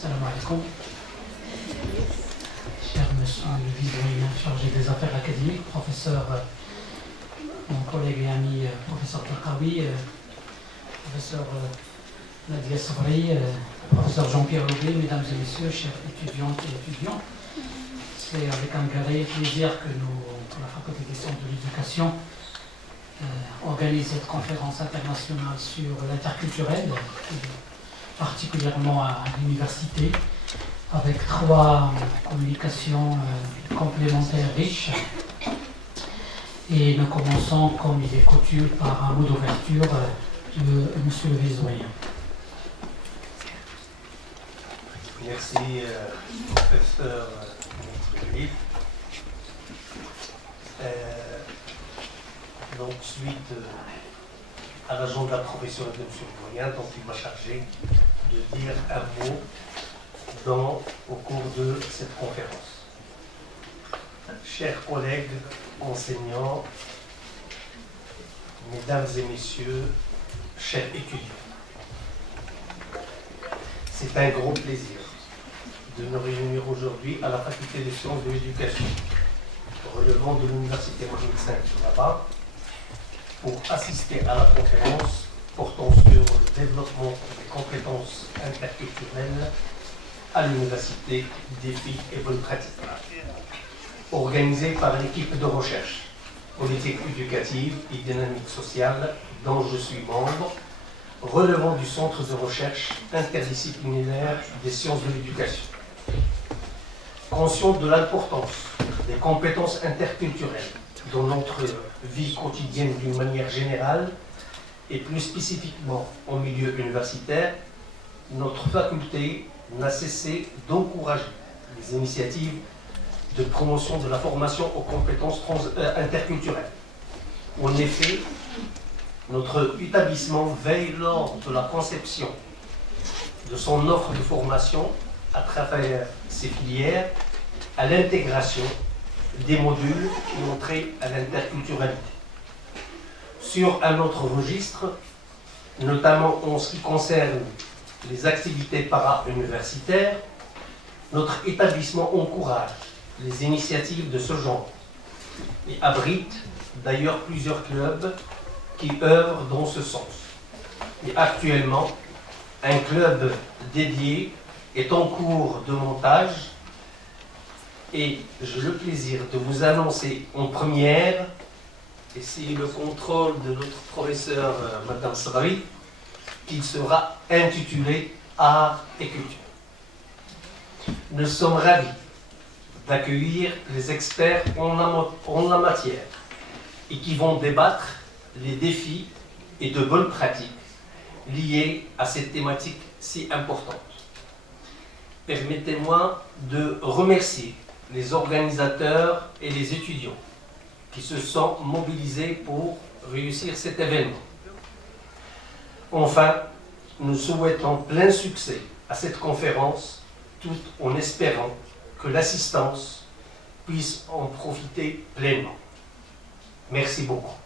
Salam alaikum. Cher monsieur le vice-doyen chargé des affaires académiques, professeur, mon collègue et ami, professeur Takawi, professeur Nadia Sabri, professeur Jean-Pierre Loubet, mesdames et messieurs, chers étudiantes et étudiants, c'est avec un grand plaisir que la Faculté des sciences de l'éducation, organise cette conférence internationale sur l'interculturel, particulièrement à l'université, avec 3 communications complémentaires riches. Et nous commençons, comme il est coutume, par un mot d'ouverture de monsieur le vice-doyen. Merci, professeur Philippe. Donc, suite à l'agenda professionnel de M. le doyen, donc il m'a chargé de dire un mot au cours de cette conférence. Chers collègues enseignants, mesdames et messieurs, chers étudiants, c'est un gros plaisir de nous réunir aujourd'hui à la Faculté des sciences de l'éducation, relevant de l'Université Mohamed V de Rabat, pour assister à la conférence portant sur le développement des compétences interculturelles à l'Université, défis et bonnes pratiques, organisée par l'équipe de recherche, politique éducative et dynamique sociale dont je suis membre, relevant du Centre de recherche interdisciplinaire des sciences de l'éducation. Conscient de l'importance des compétences interculturelles dans notre vie quotidienne d'une manière générale et plus spécifiquement en milieu universitaire, notre faculté n'a cessé d'encourager les initiatives de promotion de la formation aux compétences interculturelles. En effet, notre établissement veille lors de la conception de son offre de formation à travers ses filières à l'intégration des modules qui ont trait à l'interculturalité. Sur un autre registre, notamment en ce qui concerne les activités para-universitaires, notre établissement encourage les initiatives de ce genre et abrite d'ailleurs plusieurs clubs qui œuvrent dans ce sens. Et actuellement, un club dédié est en cours de montage et j'ai le plaisir de vous annoncer en première, et c'est le contrôle de notre professeur Madame Sabri, qu'il sera intitulé Art et Culture. Nous sommes ravis d'accueillir les experts en la matière et qui vont débattre les défis et de bonnes pratiques liées à cette thématique si importante. Permettez-moi de remercier les organisateurs et les étudiants qui se sont mobilisés pour réussir cet événement. Enfin, nous souhaitons plein succès à cette conférence, tout en espérant que l'assistance puisse en profiter pleinement. Merci beaucoup.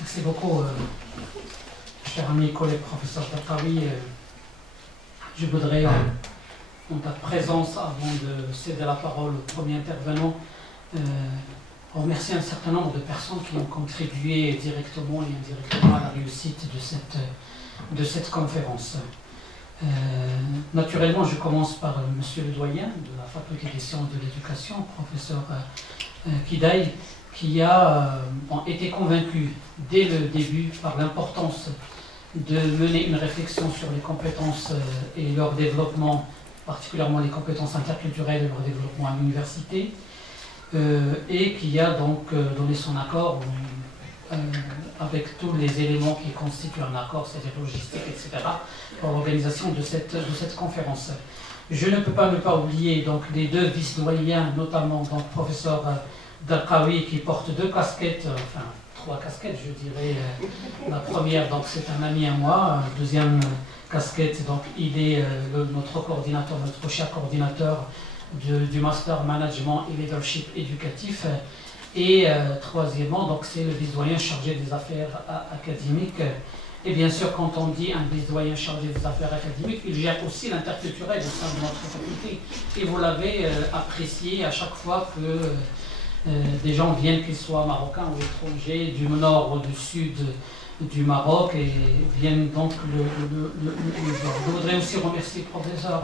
Merci beaucoup, cher ami, collègue, professeur Takawi. Je voudrais, en ta présence, avant de céder la parole au premier intervenant, remercier un certain nombre de personnes qui ont contribué directement et indirectement à la réussite de cette conférence. Naturellement, je commence par monsieur le doyen de la Faculté des sciences de l'éducation, professeur Kidaï, qui a été convaincu dès le début par l'importance de mener une réflexion sur les compétences et leur développement, particulièrement les compétences interculturelles et leur développement à l'université, et qui a donc donné son accord avec tous les éléments qui constituent un accord, c'est-à-dire logistique, etc., pour l'organisation de cette conférence. Je ne peux pas ne pas oublier donc les 2 vice-doyens, notamment donc professeur Takawi qui porte 2 casquettes, enfin 3 casquettes je dirais. La première, donc c'est un ami à moi. Deuxième casquette, donc il est notre coordinateur, notre cher coordinateur du Master Management et Leadership éducatif. Et troisièmement, donc c'est le vice-doyen chargé des affaires académiques Et bien sûr, quand on dit un vice-doyen chargé des affaires académiques, il gère aussi l'interculturel au sein de notre faculté. Et vous l'avez apprécié à chaque fois que des gens viennent, qu'ils soient marocains ou étrangers, du nord ou du sud du Maroc, et viennent donc Je voudrais aussi remercier le professeur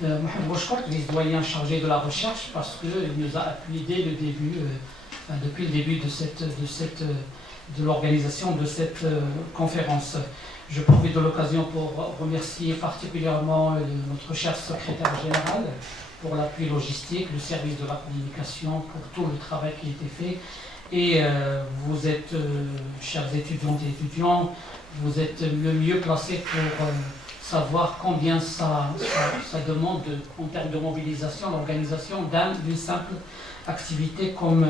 Mohamed Bouchkort, vice-doyen chargé de la recherche, parce qu'il nous a appuyé dès le début, depuis le début de l'organisation de cette conférence. Je profite de l'occasion pour remercier particulièrement notre cher secrétaire général pour l'appui logistique, le service de la communication, pour tout le travail qui a été fait. Et vous êtes, chers étudiantes et étudiants, vous êtes le mieux placés pour savoir combien ça demande en termes de mobilisation, l'organisation d'une simple activité comme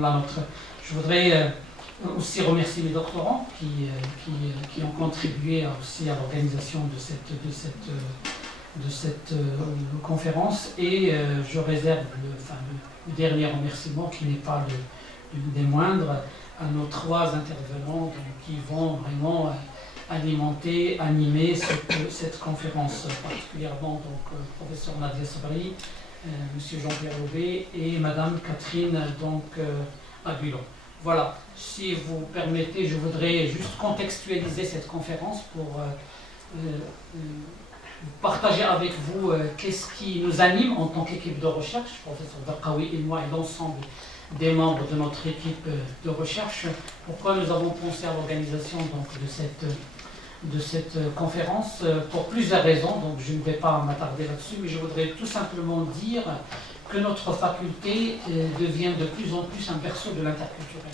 la nôtre. Je voudrais aussi remercier mes doctorants qui ont contribué aussi à l'organisation de cette conférence, et je réserve le dernier remerciement, qui n'est pas des moindres, à nos 3 intervenants qui vont vraiment animer cette conférence, particulièrement professeur Nadia Sabri, monsieur Jean-Pierre Aubé et madame Catherine Agulon. Voilà, si vous permettez, je voudrais juste contextualiser cette conférence pour partager avec vous qu'est-ce qui nous anime en tant qu'équipe de recherche, professeur Darqaoui et moi et l'ensemble des membres de notre équipe de recherche. Pourquoi nous avons pensé à l'organisation de cette conférence? Pour plusieurs raisons, donc je ne vais pas m'attarder là-dessus, mais je voudrais tout simplement dire que notre faculté devient de plus en plus un berceau de l'interculturel.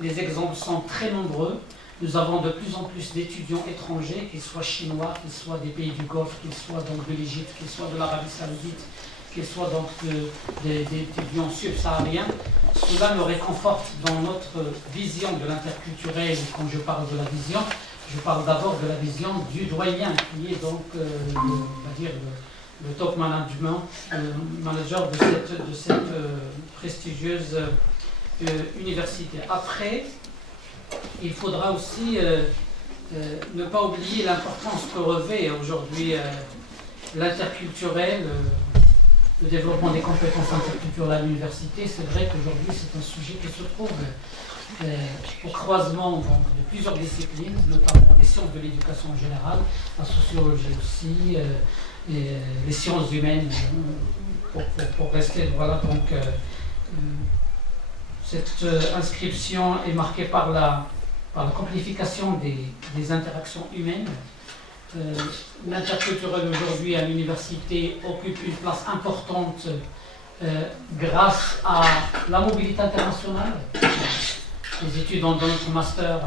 Les exemples sont très nombreux. Nous avons de plus en plus d'étudiants étrangers, qu'ils soient chinois, qu'ils soient des pays du Golfe, qu'ils soient donc de l'Égypte, qu'ils soient de l'Arabie Saoudite, qu'ils soient donc des étudiants subsahariens. Cela nous réconforte dans notre vision de l'interculturel. Quand je parle de la vision, je parle d'abord de la vision du doyen, qui est donc, on va dire, le top manager de cette prestigieuse université. Après, il faudra aussi ne pas oublier l'importance que revêt aujourd'hui l'interculturel, le développement des compétences interculturelles à l'université. C'est vrai qu'aujourd'hui, c'est un sujet qui se trouve au croisement de plusieurs disciplines, notamment les sciences de l'éducation en général, la sociologie aussi, les sciences humaines, pour rester, voilà, donc cette inscription est marquée par la complexification des interactions humaines. L'interculturel aujourd'hui à l'université occupe une place importante grâce à la mobilité internationale. Les étudiants de notre master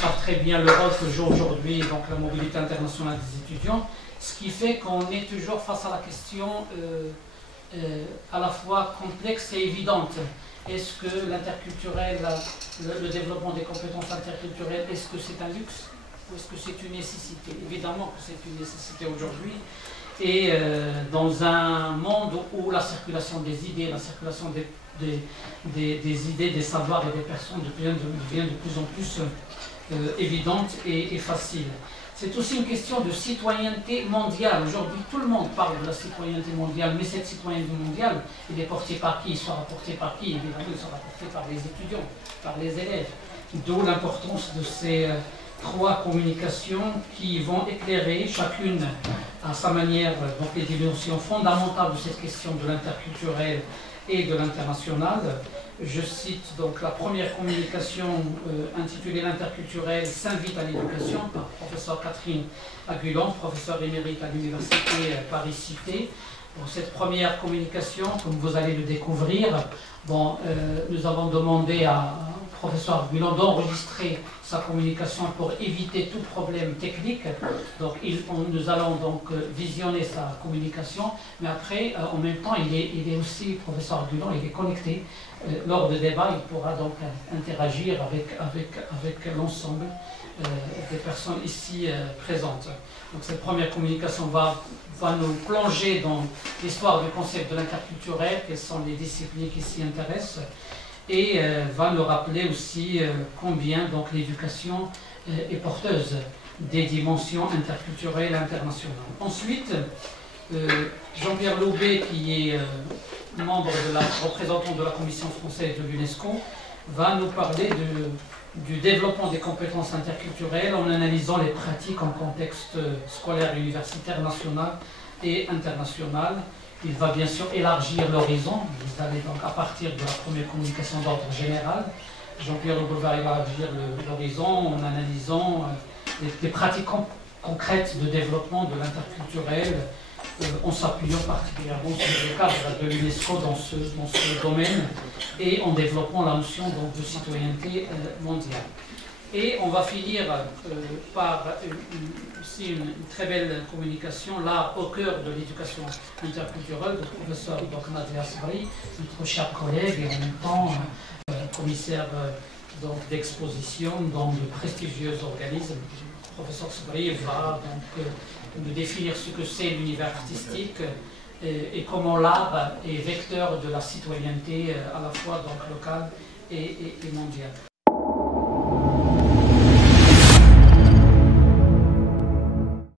savent très bien le rôle que joue aujourd'hui donc la mobilité internationale des étudiants, ce qui fait qu'on est toujours face à la question à la fois complexe et évidente. Est-ce que l'interculturel, le développement des compétences interculturelles, est-ce que c'est un luxe ou est-ce que c'est une nécessité? Évidemment que c'est une nécessité aujourd'hui. Et dans un monde où la circulation des idées, la circulation des idées, des savoirs et des personnes devient de plus en plus évidente et facile. C'est aussi une question de citoyenneté mondiale. Aujourd'hui, tout le monde parle de la citoyenneté mondiale, mais cette citoyenneté mondiale, elle est portée par qui? Elle sera portée par qui? Évidemment, elle sera portée par les étudiants, par les élèves. D'où l'importance de ces 3 communications qui vont éclairer chacune à sa manière donc les dimensions fondamentales de cette question de l'interculturel et de l'international. Je cite donc la première communication intitulée L'interculturel s'invite à l'éducation par professeur Catherine Agulon, professeure émérite à l'université Paris-Cité. Pour cette première communication, comme vous allez le découvrir, nous avons demandé à professeur Agulon d'enregistrer sa communication pour éviter tout problème technique. Donc nous allons donc visionner sa communication, mais après, en même temps, il est aussi, professeur Agulon, il est connecté. Lors de débat, il pourra donc interagir avec l'ensemble des personnes ici présentes. Donc cette première communication va nous plonger dans l'histoire du concept de l'interculturel, quelles sont les disciplines qui s'y intéressent, et va nous rappeler aussi combien donc l'éducation et porteuse des dimensions interculturelles internationales. Ensuite, Jean-Pierre Laubé, qui est représentant de la Commission française de l'UNESCO, va nous parler du développement des compétences interculturelles en analysant les pratiques en contexte scolaire, universitaire, national et international. Il va bien sûr élargir l'horizon. Vous allez donc à partir de la première communication d'ordre général. Jean-Pierre Laubé va élargir l'horizon en analysant des pratiques concrètes de développement de l'interculturel, en s'appuyant particulièrement sur le cadre de l'UNESCO dans ce domaine et en développant la notion donc, de citoyenneté mondiale. Et on va finir par aussi une très belle communication, là, au cœur de l'éducation interculturelle, du professeur Nadia Sabri, notre cher collègue et en même temps commissaire d'exposition dans de prestigieux organismes. Le professeur Sabri va donc nous définir ce que c'est l'univers artistique et comment l'art est vecteur de la citoyenneté à la fois donc, locale et mondiale.